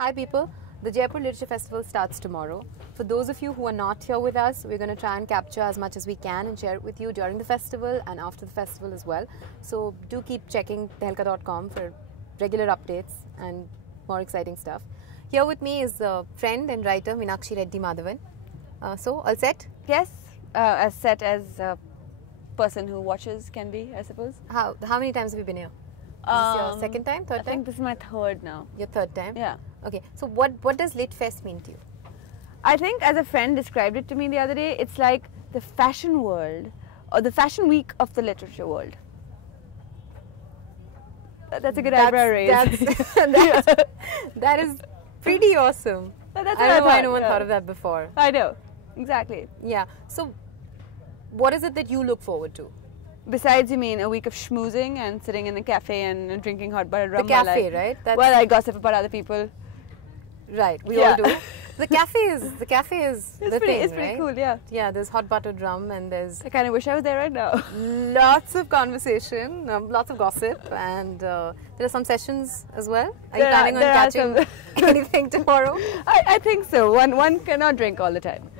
Hi people, the Jaipur Literature Festival starts tomorrow. For those of you who are not here with us, we're going to try and capture as much as we can and share it with you during the festival and after the festival as well. So do keep checking tehelka.com for regular updates and more exciting stuff. Here with me is a friend and writer Meenakshi Reddy Madhavan. So, all set? Yes, as set as a person who watches can be, I suppose. How many times have you been here? Is this your second time, third time? I think this is my third now. Your third time? Yeah. Okay, so what does Lit Fest mean to you? I think as a friend described it to me the other day, it's like the fashion world or the fashion week of the literature world. That's a good eyebrow raise. That is pretty awesome. That's I don't know why no one thought of that before. I know, exactly. Yeah, so what is it that you look forward to? Besides, you mean a week of schmoozing and sitting in a cafe and drinking hot buttered rum? The cafe, right? While I gossip about other people. Right, we all do. The cafe is the it's thing, pretty right? cool, yeah. Yeah, there's hot buttered rum and there's I kind of wish I was there right now. lots of conversation, lots of gossip, and there are some sessions as well. Are you planning on catching anything tomorrow? I think so. One cannot drink all the time.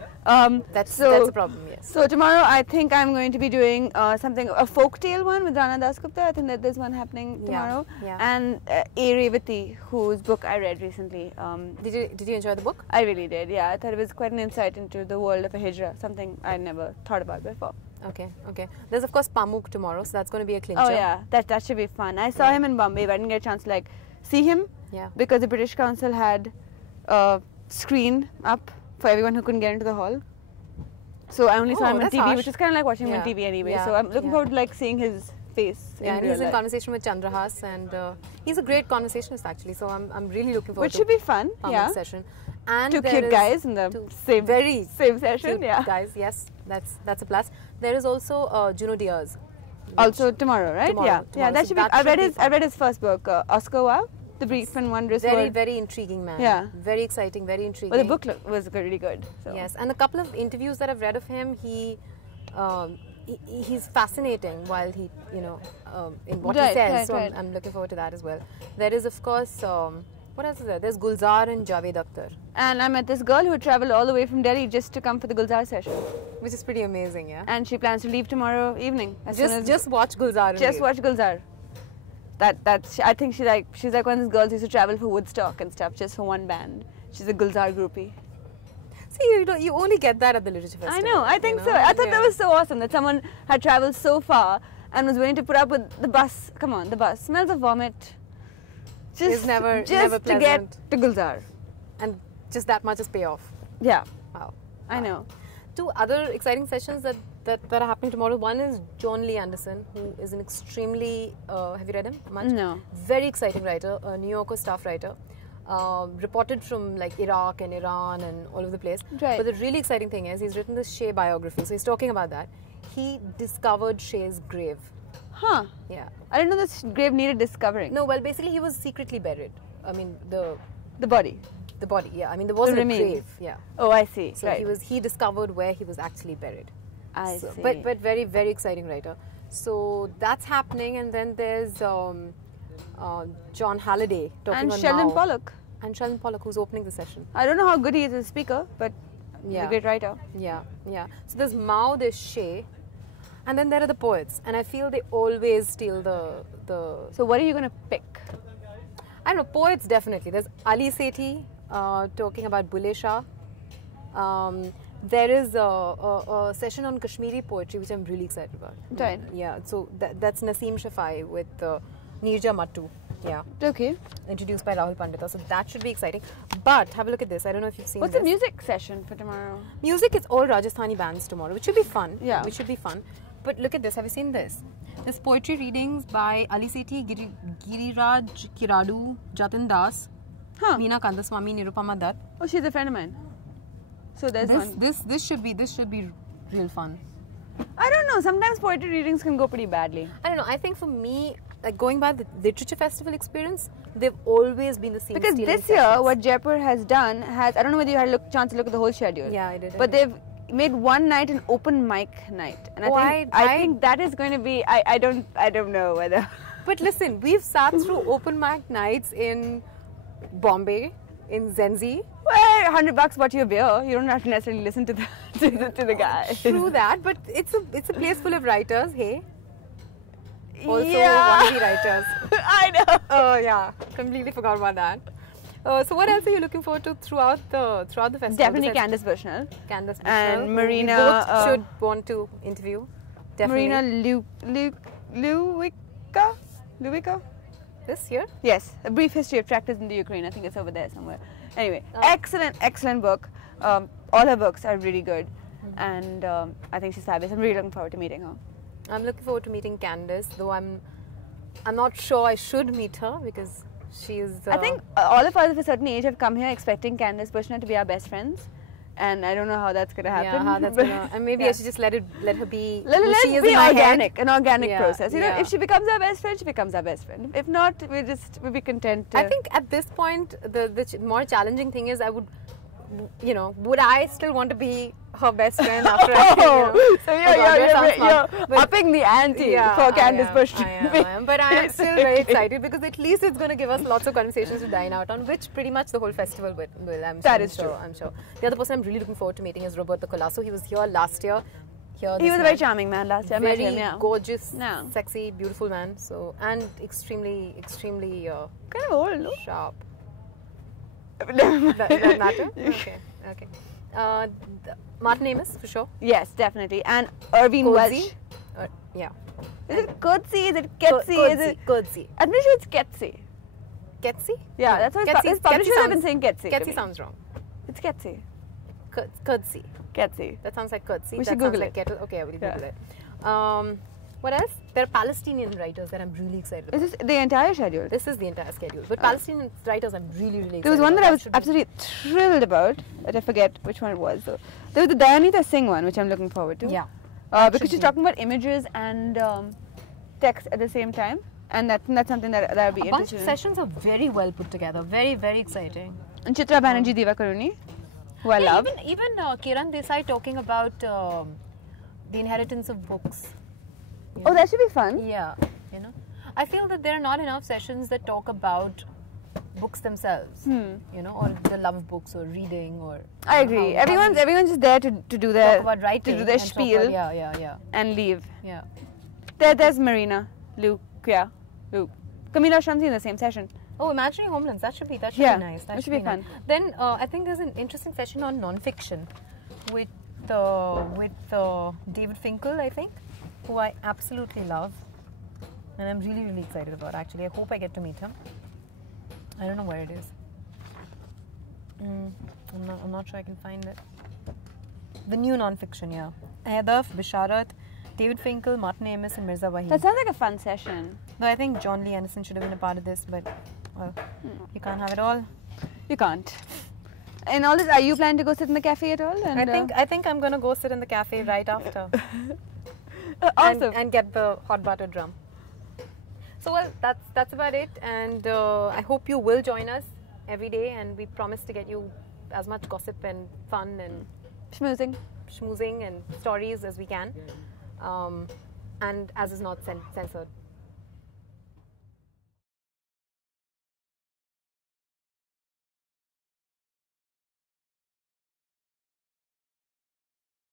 That's a problem, yes. So tomorrow I think I'm going to be doing a folktale one with Rana Dasgupta. I think that there's one happening tomorrow. Yeah. And A. Revati, whose book I read recently. Did you enjoy the book? I really did, yeah. I thought it was quite an insight into the world of a hijra, something I never thought about before. Okay. There's of course Pamuk tomorrow, so that's going to be a clincher. Oh yeah, that should be fun. I saw him in Bombay, but I didn't get a chance to see him. Yeah. Because the British Council had a screen up for everyone who couldn't get into the hall. So I only saw him on TV, harsh. which is kind of like watching him on TV anyway. Yeah. So I'm looking forward to seeing his face. Yeah, and he's in life. conversation with Chandrahas, and he's a great conversationist actually. So I'm really looking forward Which to should be fun. Pamuk's session. And two cute guys in the same session. Cute guys, yes, that's a plus. There is also Juno Diaz. Also tomorrow, right? Tomorrow. Yeah. That should be. I read his first book, Oscar Wilde, The Brief and Wondrous World. Very intriguing man. Yeah. Very exciting, very intriguing. Well, the book was really good. So. Yes, and a couple of interviews that I've read of him, he's fascinating while he, in what he says. So I'm looking forward to that as well. There is, of course, what else is there? There's Gulzar and Javed Akhtar. And I met this girl who traveled all the way from Delhi just to come for the Gulzar session. Which is pretty amazing, yeah. And she plans to leave tomorrow evening. Just watch Gulzar. Just watch Gulzar. I think she's like one of those girls who used to travel for Woodstock and stuff just for one band. She's a Gulzar groupie. See, you only get that at the Literature Festival. I know, I think so. I thought that was so awesome that someone had traveled so far and was willing to put up with the bus. Come on, the bus smells of vomit. Just never to get to Gulzar. And just that much is payoff. Yeah. Wow. I know. Two other exciting sessions that are happening tomorrow. One is John Lee Anderson, who is an extremely, have you read him much? No. Very exciting writer, a New Yorker staff writer. Reported from Iraq and Iran and all over the place. Right. But the really exciting thing is he's written this Shea biography. So he's talking about that. He discovered Shea's grave. Huh. Yeah. I didn't know this grave needed discovering. No, well, basically he was secretly buried. I mean, the body. The body, yeah. I mean, there wasn't a grave. Yeah. Oh, I see. So he discovered where he was actually buried. I see. But very, very exciting writer. So that's happening, and then there's John Halliday talking on Sheldon Mao. Pollock. And Sheldon Pollock, who's opening the session. I don't know how good he is as a speaker, but he's a great writer. Yeah. So there's Mao, there's Shea, and then there are the poets. And I feel they always steal the... So what are you going to pick? I don't know, poets definitely. There's Ali Sethi talking about Bulle Shah. There is a session on Kashmiri poetry, which I'm really excited about. Right. Yeah, so that's Naseem Shafai with Nirja Mattu. Yeah. Okay. Introduced by Rahul Pandita. So that should be exciting. But have a look at this. I don't know if you've seen What's this. the music session for tomorrow? Music is all Rajasthani bands tomorrow, which should be fun. Yeah. Which should be fun. But look at this. Have you seen this? There's poetry readings by Ali Sethi, Giriraj Kiradu, Jatin Das, Meena Kandaswamy, Nirupama Dutt. Oh, she's a friend of mine. So there's one. This should be real fun. I don't know. Sometimes poetry readings can go pretty badly. I don't know. I think for me, going by the Literature Festival experience, they've always been the same. Because this year, what Jaipur has done has, I don't know whether you had a chance to look at the whole schedule. Yeah, I did. But they've made one night an open mic night, and I think that is going to be. I don't know whether. But listen, we've sat through open mic nights in Bombay, in Zenzi. Well, $100 bought you a beer. You don't have to necessarily listen to the guy. True that, but it's a place full of writers. Hey. Also, Yeah. wannabe writers. I know. Oh yeah, completely forgot about that. So what else are you looking forward to throughout the festival? Definitely Candice Bushnell. Candice And Bushnell, who Marina, we both should want to interview. Definitely. Marina Luica? This year? Yes, A Brief History of Tractors in the Ukraine. I think it's over there somewhere. Anyway, excellent book. All her books are really good. And I think she's fabulous. I'm really looking forward to meeting her. I'm looking forward to meeting Candice, though I'm not sure I should meet her because she's... I think all of us of a certain age have come here expecting Candice Bushnell to be our best friends. And I don't know how that's going to happen. Yeah, how that's gonna... And maybe I should just let her be... Let it be organic, an organic process. You know, if she becomes our best friend, she becomes our best friend. If not, we'll be content to... I think at this point, the more challenging thing is would I still want to be her best friend after So you're upping the ante for Candice Bushnell. I am. But I am still very excited because at least it's going to give us lots of conversations to dine out on, which pretty much the whole festival will. I'm sure. The other person I'm really looking forward to meeting is Roberto Colasso. He was here last year. He was a very charming man last year. I met him, gorgeous, sexy, beautiful man. So and extremely kind of old, no? Sharp. that matter? Okay. Martin Amis, for sure. Yes, definitely. And Irvine Welsh. Yeah. Is it Coetzee? Is it Ketsy? Coetzee. I'm pretty sure it's Ketsy. Ketsy? Yeah, that's what his publishers have been saying Ketsy. Ketsy sounds wrong. It's Ketsy. Coetzee. Ketsy. That sounds like Coetzee. We should Google it. Kettle. Okay, I will Google it. What else? There are Palestinian writers that I'm really excited about. Is this the entire schedule? This is the entire schedule. But Palestinian writers I'm really excited about. There was one that I was absolutely thrilled about, but I forget which one it was though. There was the Dayanita Singh one, which I'm looking forward to. Yeah. Because she's talking about images and text at the same time. And that's something that I'll be interested in. A bunch of sessions are very well put together. Very, very exciting. And Chitra Banerjee Divakaruni, who I love. Even Kiran Desai talking about the inheritance of books. Oh, that should be fun. Yeah, I feel that there are not enough sessions that talk about books themselves, or the love of books or reading or... I agree. Everyone's just there to do their... Talk about writing. To do their spiel. And leave. Yeah. There's Marina, Luke, Camila Shamsi in the same session. Oh, Imaginary Homelands. That should be nice. That should be fun. Then I think there's an interesting session on non-fiction with David Finkel, I think, who I absolutely love and I'm really excited about. Actually, I hope I get to meet him. I don't know where it is. I'm not sure I can find it. The new non-fiction, yeah. Hedaf, Bisharat, David Finkel, Martin Amis and Mirza Waheed. That sounds like a fun session. No, I think John Lee Anderson should have been a part of this, but well, you can't have it all. You can't. And all this, are you planning to go sit in the cafe at all? And, I think I'm going to go sit in the cafe right after. Awesome. And get the hot butter drum. So well, that's about it, and I hope you will join us every day, and we promise to get you as much gossip and fun and schmoozing and stories as we can, and as is not censored.